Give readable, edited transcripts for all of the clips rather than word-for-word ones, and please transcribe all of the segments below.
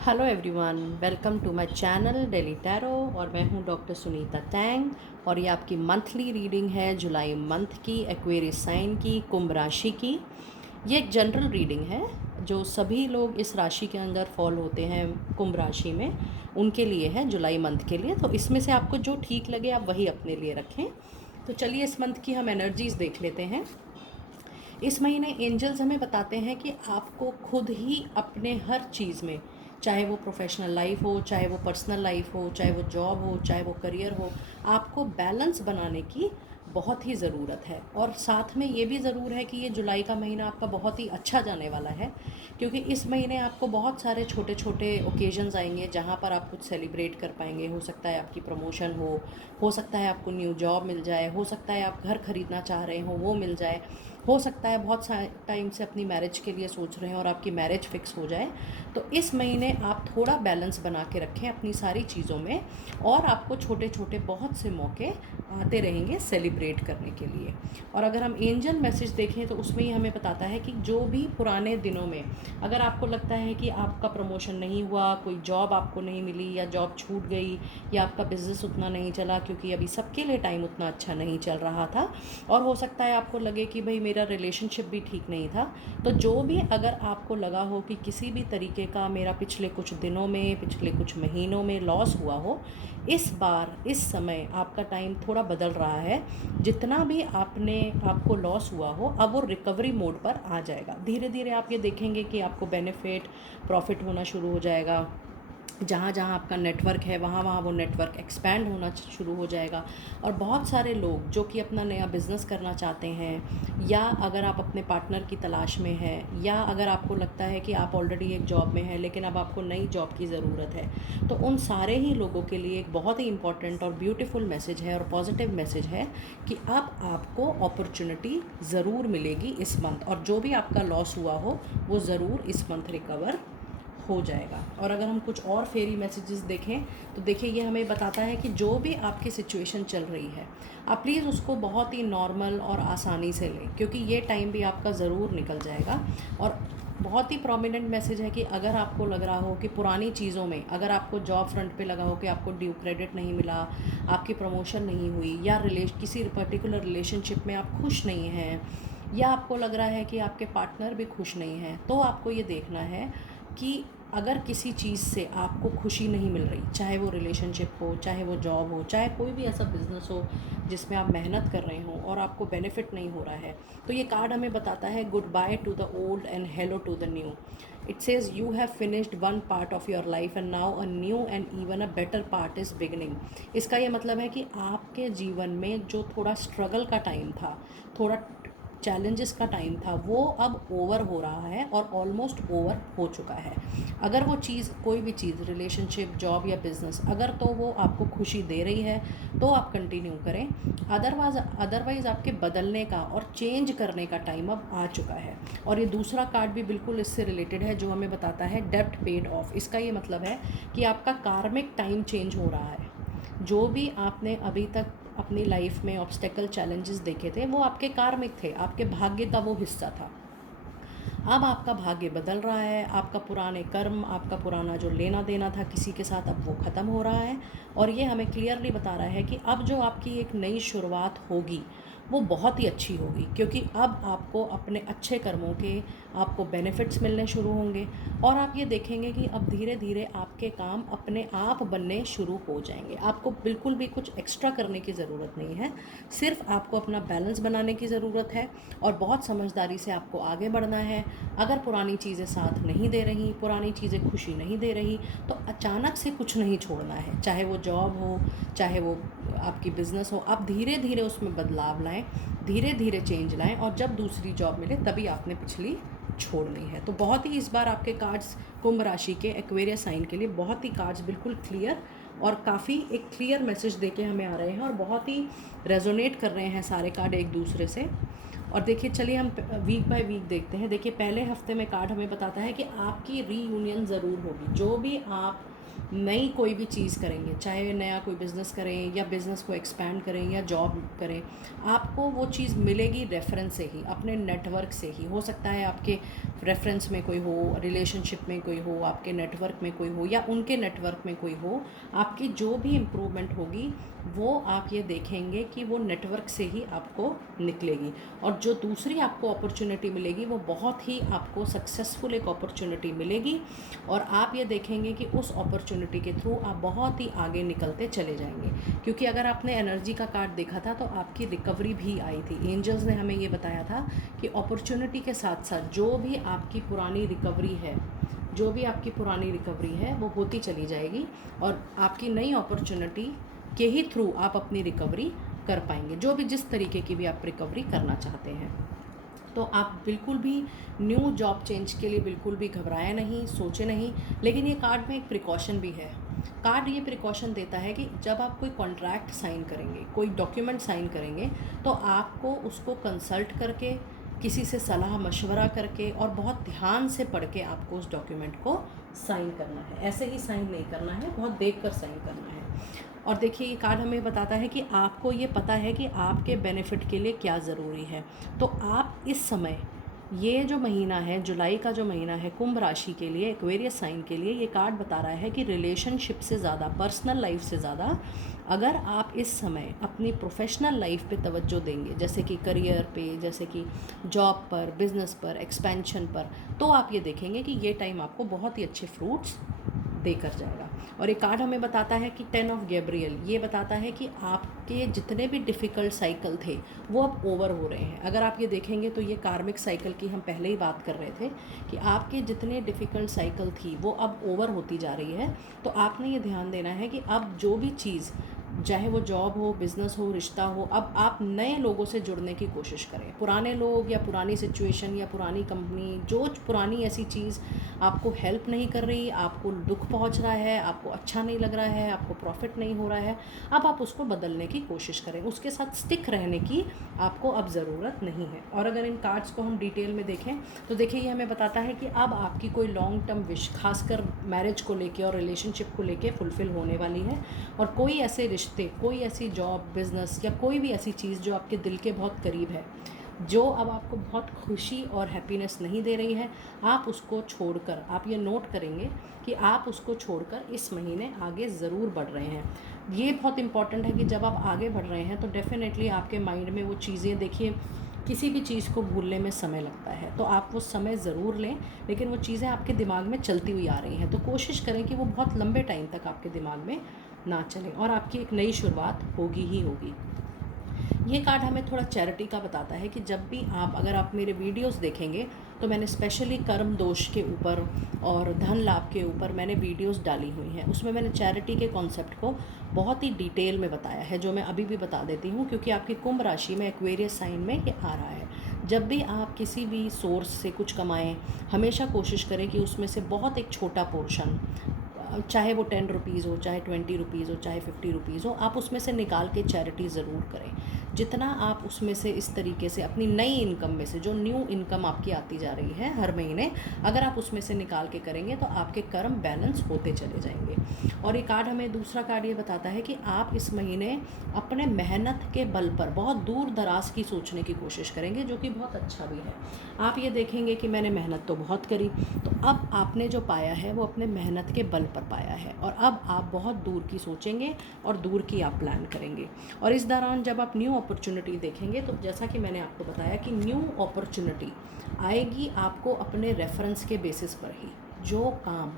Hello everyone, welcome to my channel daily tarot. और मैं हूं डॉक्टर सुनीता टैंग। और ये आपकी मंथली रीडिंग है जुलाई मंथ की, एक्वेरियस साइन की, कुंभ राशि की। ये एक जनरल रीडिंग है जो सभी लोग इस राशि के अंदर फॉल होते हैं, कुंभ राशि में, उनके लिए है जुलाई मंथ के लिए। तो इसमें से आपको जो ठीक लगे आप वही अपने लिए रखें। तो चलिए इस मंथ की हम एनर्जीज़ देख लेते हैं। इस महीने एंजल्स हमें बताते हैं कि आपको खुद ही अपने हर चीज़ में, चाहे वो प्रोफेशनल लाइफ हो, चाहे वो पर्सनल लाइफ हो, चाहे वो जॉब हो, चाहे वो करियर हो, आपको बैलेंस बनाने की बहुत ही ज़रूरत है। और साथ में ये भी ज़रूर है कि ये जुलाई का महीना आपका बहुत ही अच्छा जाने वाला है, क्योंकि इस महीने आपको बहुत सारे छोटे छोटे ओकेजन्स आएंगे जहाँ पर आप कुछ सेलिब्रेट कर पाएंगे। हो सकता है आपकी प्रमोशन हो सकता है आपको न्यू जॉब मिल जाए, हो सकता है आप घर खरीदना चाह रहे हो वो मिल जाए, हो सकता है बहुत टाइम से अपनी मैरिज के लिए सोच रहे हैं और आपकी मैरिज फिक्स हो जाए। तो इस महीने आप थोड़ा बैलेंस बना के रखें अपनी सारी चीज़ों में, और आपको छोटे छोटे बहुत से मौके आते रहेंगे सेलिब्रेट करने के लिए। और अगर हम एंजल मैसेज देखें तो उसमें ही हमें बताता है कि जो भी पुराने दिनों में अगर आपको लगता है कि आपका प्रमोशन नहीं हुआ, कोई जॉब आपको नहीं मिली, या जॉब छूट गई, या आपका बिज़नेस उतना नहीं चला क्योंकि अभी सबके लिए टाइम उतना अच्छा नहीं चल रहा था, और हो सकता है आपको लगे कि भाई मेरा रिलेशनशिप भी ठीक नहीं था, तो जो भी अगर आपको लगा हो कि किसी भी तरीके का मेरा पिछले कुछ दिनों में, पिछले कुछ महीनों में लॉस हुआ हो, इस बार इस समय आपका टाइम थोड़ा बदल रहा है। जितना भी आपको लॉस हुआ हो, अब वो रिकवरी मोड पर आ जाएगा। धीरे धीरे आप ये देखेंगे कि आपको बेनिफिट, प्रॉफिट होना शुरू हो जाएगा। जहाँ जहाँ आपका नेटवर्क है वहाँ वहाँ वो नेटवर्क एक्सपैंड होना शुरू हो जाएगा। और बहुत सारे लोग जो कि अपना नया बिज़नेस करना चाहते हैं, या अगर आप अपने पार्टनर की तलाश में हैं, या अगर आपको लगता है कि आप ऑलरेडी एक जॉब में हैं लेकिन अब आपको नई जॉब की ज़रूरत है, तो उन सारे ही लोगों के लिए एक बहुत ही इंपॉर्टेंट और ब्यूटीफुल मैसेज है और पॉजिटिव मैसेज है कि अब आपको अपॉर्चुनिटी ज़रूर मिलेगी इस मंथ, और जो भी आपका लॉस हुआ हो वो ज़रूर इस मंथ रिकवर हो जाएगा। और अगर हम कुछ और फेरी मैसेजेस देखें तो देखिए ये हमें बताता है कि जो भी आपकी सिचुएशन चल रही है, आप प्लीज़ उसको बहुत ही नॉर्मल और आसानी से लें, क्योंकि ये टाइम भी आपका ज़रूर निकल जाएगा। और बहुत ही प्रोमिनेंट मैसेज है कि अगर आपको लग रहा हो कि पुरानी चीज़ों में, अगर आपको जॉब फ्रंट पे लगा हो कि आपको ड्यू क्रेडिट नहीं मिला, आपकी प्रमोशन नहीं हुई, या किसी पर्टिकुलर रिलेशनशिप में आप खुश नहीं हैं, या आपको लग रहा है कि आपके पार्टनर भी खुश नहीं हैं, तो आपको ये देखना है कि अगर किसी चीज़ से आपको खुशी नहीं मिल रही, चाहे वो रिलेशनशिप हो, चाहे वो जॉब हो, चाहे कोई भी ऐसा बिज़नेस हो जिसमें आप मेहनत कर रहे हो और आपको बेनिफिट नहीं हो रहा है, तो ये कार्ड हमें बताता है goodbye to the old and hello to the new. It says you have finished one part of your life and now a new and even a better part is beginning. इसका ये मतलब है कि आपके जीवन में जो थोड़ा स्ट्रगल का टाइम था, थोड़ा चैलेंजेस का टाइम था, वो अब ओवर हो रहा है और ऑलमोस्ट ओवर हो चुका है। अगर वो चीज़, कोई भी चीज़, रिलेशनशिप, जॉब या बिज़नेस, अगर तो वो आपको खुशी दे रही है तो आप कंटिन्यू करें। अदरवाइज़ आपके बदलने का और चेंज करने का टाइम अब आ चुका है। और ये दूसरा कार्ड भी बिल्कुल इससे रिलेटेड है, जो हमें बताता है डेब्ट पेड ऑफ। इसका ये मतलब है कि आपका कार्मिक टाइम चेंज हो रहा है। जो भी आपने अभी तक अपनी लाइफ में ऑब्स्टेकल, चैलेंजेस देखे थे, वो आपके कार्मिक थे, आपके भाग्य का वो हिस्सा था। अब आपका भाग्य बदल रहा है, आपका पुराने कर्म, आपका पुराना जो लेना देना था किसी के साथ, अब वो ख़त्म हो रहा है। और ये हमें क्लियरली बता रहा है कि अब जो आपकी एक नई शुरुआत होगी वो बहुत ही अच्छी होगी, क्योंकि अब आपको अपने अच्छे कर्मों के आपको बेनिफिट्स मिलने शुरू होंगे। और आप ये देखेंगे कि अब धीरे धीरे आपके काम अपने आप बनने शुरू हो जाएंगे। आपको बिल्कुल भी कुछ एक्स्ट्रा करने की ज़रूरत नहीं है, सिर्फ आपको अपना बैलेंस बनाने की ज़रूरत है और बहुत समझदारी से आपको आगे बढ़ना है। अगर पुरानी चीज़ें साथ नहीं दे रही, पुरानी चीज़ें खुशी नहीं दे रही, तो अचानक से कुछ नहीं छोड़ना है, चाहे वो जॉब हो, चाहे वो आपकी बिज़नेस हो। आप धीरे धीरे उसमें बदलाव लाएं, धीरे धीरे चेंज लाएं, और जब दूसरी जॉब मिले तभी आपने पिछली छोड़नी है। तो बहुत ही इस बार आपके कार्ड्स कुंभ राशि के एक्वेरियस साइन के लिए बहुत ही कार्ड्स बिल्कुल क्लियर और काफ़ी एक क्लियर मैसेज देके हमें आ रहे हैं, और बहुत ही रेजोनेट कर रहे हैं सारे कार्ड एक दूसरे से। और देखिए चलिए हम वीक बाय वीक देखते हैं। देखिए पहले हफ्ते में कार्ड हमें बताता है कि आपकी रीयूनियन ज़रूर होगी। जो भी आप नई कोई भी चीज़ करेंगे, चाहे नया कोई बिज़नेस करें या बिज़नेस को एक्सपैंड करें या जॉब करें, आपको वो चीज़ मिलेगी रेफरेंस से ही, अपने नेटवर्क से ही। हो सकता है आपके रेफरेंस में कोई हो, रिलेशनशिप में कोई हो, आपके नेटवर्क में कोई हो या उनके नेटवर्क में कोई हो। आपकी जो भी इम्प्रूवमेंट होगी वो आप ये देखेंगे कि वो नेटवर्क से ही आपको निकलेगी। और जो दूसरी आपको अपॉर्चुनिटी मिलेगी वो बहुत ही आपको सक्सेसफुल एक अपॉर्चुनिटी मिलेगी, और आप ये देखेंगे कि उस अपॉर्चुनिटी के थ्रू आप बहुत ही आगे निकलते चले जाएंगे। क्योंकि अगर आपने एनर्जी का कार्ड देखा था तो आपकी रिकवरी भी आई थी। एंजल्स ने हमें ये बताया था कि अपॉर्चुनिटी के साथ साथ जो भी आपकी पुरानी रिकवरी है, जो भी आपकी पुरानी रिकवरी है वो होती चली जाएगी, और आपकी नई अपॉर्चुनिटी के ही थ्रू आप अपनी रिकवरी कर पाएंगे, जो भी जिस तरीके की भी आप रिकवरी करना चाहते हैं। तो आप बिल्कुल भी न्यू जॉब चेंज के लिए बिल्कुल भी घबराएं नहीं, सोचें नहीं। लेकिन ये कार्ड में एक प्रिकॉशन भी है। कार्ड ये प्रिकॉशन देता है कि जब आप कोई कॉन्ट्रैक्ट साइन करेंगे, कोई डॉक्यूमेंट साइन करेंगे, तो आपको उसको कंसल्ट करके, किसी से सलाह मशवरा करके और बहुत ध्यान से पढ़ के आपको उस डॉक्यूमेंट को साइन करना है। ऐसे ही साइन नहीं करना है, बहुत देख कर साइन करना है। और देखिए ये कार्ड हमें बताता है कि आपको ये पता है कि आपके बेनिफिट के लिए क्या ज़रूरी है। तो आप इस समय, ये जो महीना है, जुलाई का जो महीना है, कुंभ राशि के लिए, एक्वेरियस साइन के लिए, ये कार्ड बता रहा है कि रिलेशनशिप से ज़्यादा, पर्सनल लाइफ से ज़्यादा अगर आप इस समय अपनी प्रोफेशनल लाइफ पे तवज्जो देंगे, जैसे कि करियर पे, जैसे कि जॉब पर, बिज़नेस पर, एक्सपेंशन पर, तो आप ये देखेंगे कि ये टाइम आपको बहुत ही अच्छे फ्रूट्स देकर जाएगा। और ये कार्ड हमें बताता है कि 10 ऑफ गैब्रियल, ये बताता है कि आपके जितने भी डिफ़िकल्ट साइकिल थे वो अब ओवर हो रहे हैं। अगर आप ये देखेंगे तो ये कार्मिक साइकिल की हम पहले ही बात कर रहे थे कि आपके जितने डिफ़िकल्ट साइकिल थी वो अब ओवर होती जा रही है। तो आपने ये ध्यान देना है कि अब जो भी चीज़, चाहे वो जॉब हो, बिज़नेस हो, रिश्ता हो, अब आप नए लोगों से जुड़ने की कोशिश करें। पुराने लोग या पुरानी सिचुएशन या पुरानी कंपनी, जो पुरानी ऐसी चीज़ आपको हेल्प नहीं कर रही, आपको दुख पहुंच रहा है, आपको अच्छा नहीं लग रहा है, आपको प्रॉफिट नहीं हो रहा है, अब आप उसको बदलने की कोशिश करें। उसके साथ स्टिक रहने की आपको अब ज़रूरत नहीं है। और अगर इन कार्ड्स को हम डिटेल में देखें तो देखिए ये हमें बताता है कि अब आपकी कोई लॉन्ग टर्म विश, खासकर मैरिज को लेके और रिलेशनशिप को लेके फुलफ़िल होने वाली है। और कोई ऐसे रिश्ते, कोई ऐसी जॉब, बिज़नेस या कोई भी ऐसी चीज़ जो आपके दिल के बहुत करीब है, जो अब आपको बहुत खुशी और हैप्पीनेस नहीं दे रही है, आप उसको छोड़कर, आप ये नोट करेंगे कि आप उसको छोड़कर इस महीने आगे ज़रूर बढ़ रहे हैं। ये बहुत इम्पॉर्टेंट है कि जब आप आगे बढ़ रहे हैं तो डेफ़िनेटली आपके माइंड में वो चीज़ें, देखिए किसी भी चीज़ को भूलने में समय लगता है, तो आप वो समय ज़रूर लें, लेकिन वो चीज़ें आपके दिमाग में चलती हुई आ रही हैं, तो कोशिश करें कि वो बहुत लंबे टाइम तक आपके दिमाग में ना चलें, और आपकी एक नई शुरुआत होगी ही होगी। ये कार्ड हमें थोड़ा चैरिटी का बताता है कि जब भी आप, अगर आप मेरे वीडियोस देखेंगे तो मैंने स्पेशली कर्म दोष के ऊपर और धन लाभ के ऊपर मैंने वीडियोस डाली हुई हैं। उसमें मैंने चैरिटी के कॉन्सेप्ट को बहुत ही डिटेल में बताया है, जो मैं अभी भी बता देती हूँ, क्योंकि आपकी कुंभ राशि में, एक्वेरियस साइन में ये आ रहा है। जब भी आप किसी भी सोर्स से कुछ कमाएं, हमेशा कोशिश करें कि उसमें से बहुत एक छोटा पोर्शन, चाहे वो 10 रुपीज़ हो, चाहे 20 रुपीज़ हो, चाहे 50 रुपीज़ हो, आप उसमें से निकाल के चैरिटी ज़रूर करें। जितना आप उसमें से इस तरीके से अपनी नई इनकम में से, जो न्यू इनकम आपकी आती जा रही है हर महीने, अगर आप उसमें से निकाल के करेंगे तो आपके कर्म बैलेंस होते चले जाएंगे। और ये कार्ड हमें, दूसरा कार्ड ये बताता है कि आप इस महीने अपने मेहनत के बल पर बहुत दूर दराज की सोचने की कोशिश करेंगे, जो कि बहुत अच्छा भी है। आप ये देखेंगे कि मैंने मेहनत तो बहुत करी, तो अब आपने जो पाया है वो अपने मेहनत के बल पर पाया है, और अब आप बहुत दूर की सोचेंगे और दूर की आप प्लान करेंगे। और इस दौरान जब आप न्यू अपॉर्चुनिटी देखेंगे तो जैसा कि मैंने आपको बताया कि न्यू अपॉर्चुनिटी आएगी आपको अपने रेफरेंस के बेसिस पर ही। जो काम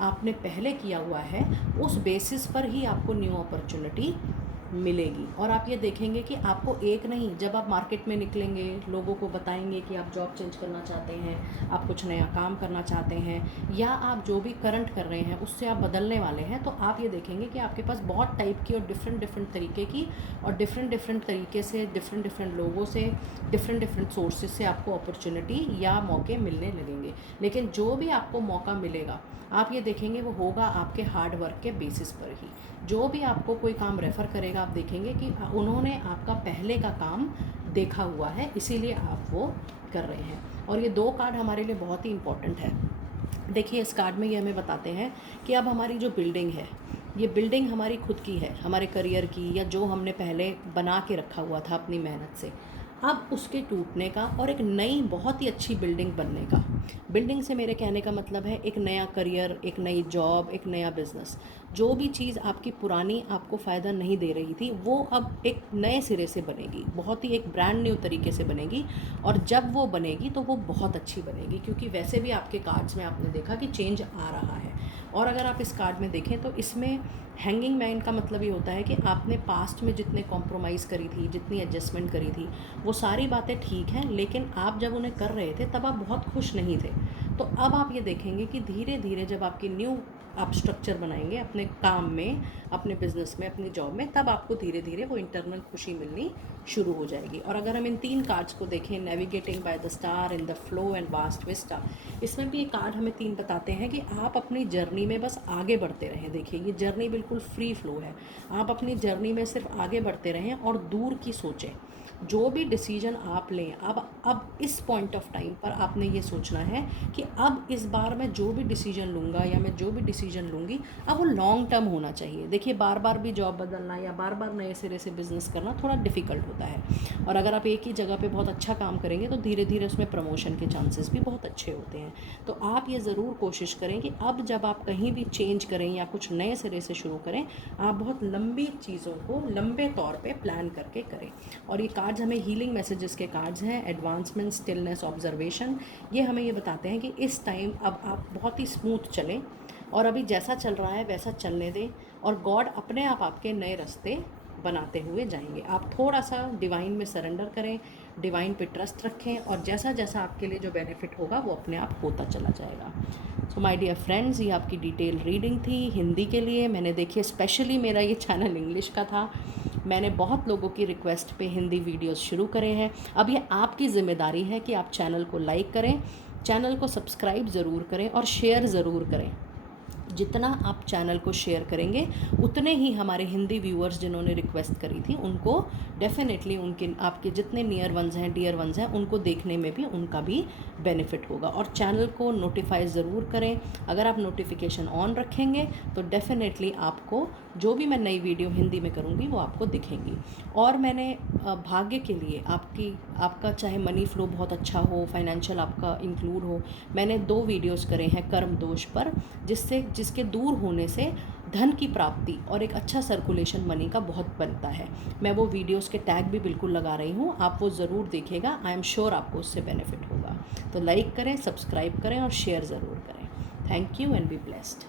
आपने पहले किया हुआ है उस बेसिस पर ही आपको न्यू अपॉर्चुनिटी मिलेगी। और आप ये देखेंगे कि आपको एक नहीं, जब आप मार्केट में निकलेंगे, लोगों को बताएंगे कि आप जॉब चेंज करना चाहते हैं, आप कुछ नया काम करना चाहते हैं, या आप जो भी करंट कर रहे हैं उससे आप बदलने वाले हैं, तो आप ये देखेंगे कि आपके पास बहुत टाइप की और डिफरेंट तरीके की और डिफरेंट तरीके से, डिफरेंट लोगों से, डिफरेंट सोर्सेज से आपको अपॉर्चुनिटी या मौके मिलने लगेंगे। लेकिन जो भी आपको मौका मिलेगा, आप ये देखेंगे वो होगा आपके हार्ड वर्क के बेसिस पर ही। जो भी आपको कोई काम रेफ़र करेगा, आप देखेंगे कि उन्होंने आपका पहले का काम देखा हुआ है, इसीलिए आप वो कर रहे हैं। और ये दो कार्ड हमारे लिए बहुत ही इम्पॉर्टेंट है। देखिए इस कार्ड में ये हमें बताते हैं कि अब हमारी जो बिल्डिंग है, ये बिल्डिंग हमारी खुद की है, हमारे करियर की, या जो हमने पहले बना के रखा हुआ था अपनी मेहनत से, अब उसके टूटने का और एक नई बहुत ही अच्छी बिल्डिंग बनने का। बिल्डिंग से मेरे कहने का मतलब है एक नया करियर, एक नई जॉब, एक नया बिजनेस। जो भी चीज़ आपकी पुरानी आपको फ़ायदा नहीं दे रही थी, वो अब एक नए सिरे से बनेगी, बहुत ही एक ब्रांड न्यू तरीके से बनेगी। और जब वो बनेगी तो वो बहुत अच्छी बनेगी, क्योंकि वैसे भी आपके कार्ड्स में आपने देखा कि चेंज आ रहा है। और अगर आप इस कार्ड में देखें तो इसमें हैंगिंग मैन का मतलब ये होता है कि आपने पास्ट में जितने कॉम्प्रोमाइज़ करी थी, जितनी एडजस्टमेंट करी थी, वो सारी बातें ठीक हैं, लेकिन आप जब उन्हें कर रहे थे तब आप बहुत खुश नहीं थे। तो अब आप ये देखेंगे कि धीरे धीरे जब आपकी न्यू आप स्ट्रक्चर बनाएंगे अपने काम में, अपने बिजनेस में, अपनी जॉब में, तब आपको धीरे धीरे वो इंटरनल खुशी मिलनी शुरू हो जाएगी। और अगर हम इन 3 कार्ड्स को देखें, navigating by the star, in the flow and vast Vista, इसमें भी ये कार्ड हमें 3 बताते हैं कि आप अपनी जर्नी में बस आगे बढ़ते रहें। देखिए ये जर्नी बिल्कुल फ्री फ्लो है, आप अपनी जर्नी में सिर्फ आगे बढ़ते रहें और दूर की सोचें। जो भी डिसीजन आप लें, अब इस पॉइंट ऑफ टाइम पर आपने ये सोचना है कि अब इस बार मैं जो भी डिसीजन लूँगा या मैं जो भी डिसीजन लूँगी, अब वो लॉन्ग टर्म होना चाहिए। देखिए बार बार भी जॉब बदलना या बार बार नए सिरे से बिज़नेस करना थोड़ा डिफ़िकल्ट होता है, और अगर आप एक ही जगह पे बहुत अच्छा काम करेंगे तो धीरे धीरे उसमें प्रमोशन के चांसेस भी बहुत अच्छे होते हैं। तो आप ये ज़रूर कोशिश करें कि अब जब आप कहीं भी चेंज करें या कुछ नए सिरे से शुरू करें, आप बहुत लंबी चीज़ों को लंबे तौर पे प्लान करके करें। और ये कार्ड्स हमें हीलिंग मैसेजेस के कार्ड्स हैं, एडवांसमेंट, स्टिलनेस, ऑब्जर्वेशन। ये हमें ये बताते हैं कि इस टाइम अब आप बहुत ही स्मूथ चलें, और अभी जैसा चल रहा है वैसा चलने दें, और गॉड अपने आप आपके नए रास्ते बनाते हुए जाएंगे। आप थोड़ा सा डिवाइन में सरेंडर करें, डिवाइन पे ट्रस्ट रखें, और जैसा जैसा आपके लिए जो बेनिफिट होगा वो अपने आप होता चला जाएगा। सो माय डियर फ्रेंड्स, ये आपकी डिटेल रीडिंग थी हिंदी के लिए। मैंने देखिए स्पेशली मेरा ये चैनल इंग्लिश का था, मैंने बहुत लोगों की रिक्वेस्ट पे हिंदी वीडियोस शुरू करे हैं। अब ये आपकी ज़िम्मेदारी है कि आप चैनल को लाइक करें, चैनल को सब्सक्राइब ज़रूर करें और शेयर ज़रूर करें। जितना आप चैनल को शेयर करेंगे उतने ही हमारे हिंदी व्यूअर्स जिन्होंने रिक्वेस्ट करी थी उनको डेफिनेटली, उनके आपके जितने नियर वंस हैं, डियर वंस हैं, उनको देखने में भी उनका भी बेनिफिट होगा। और चैनल को नोटिफाई ज़रूर करें। अगर आप नोटिफिकेशन ऑन रखेंगे तो डेफिनेटली आपको जो भी मैं नई वीडियो हिंदी में करूँगी वो आपको दिखेंगी। और मैंने भाग्य के लिए आपका चाहे मनी फ्लो बहुत अच्छा हो, फाइनेंशियल आपका इंक्लूड हो, मैंने 2 वीडियोस करे हैं कर्म दोष पर, जिसके दूर होने से धन की प्राप्ति और एक अच्छा सर्कुलेशन मनी का बहुत बनता है। मैं वो वीडियोस के टैग भी बिल्कुल लगा रही हूँ, आप वो ज़रूर देखिएगा, आई एम श्योर आपको उससे बेनिफिट होगा। तो लाइक करें, सब्सक्राइब करें और शेयर ज़रूर करें। Thank you and be blessed.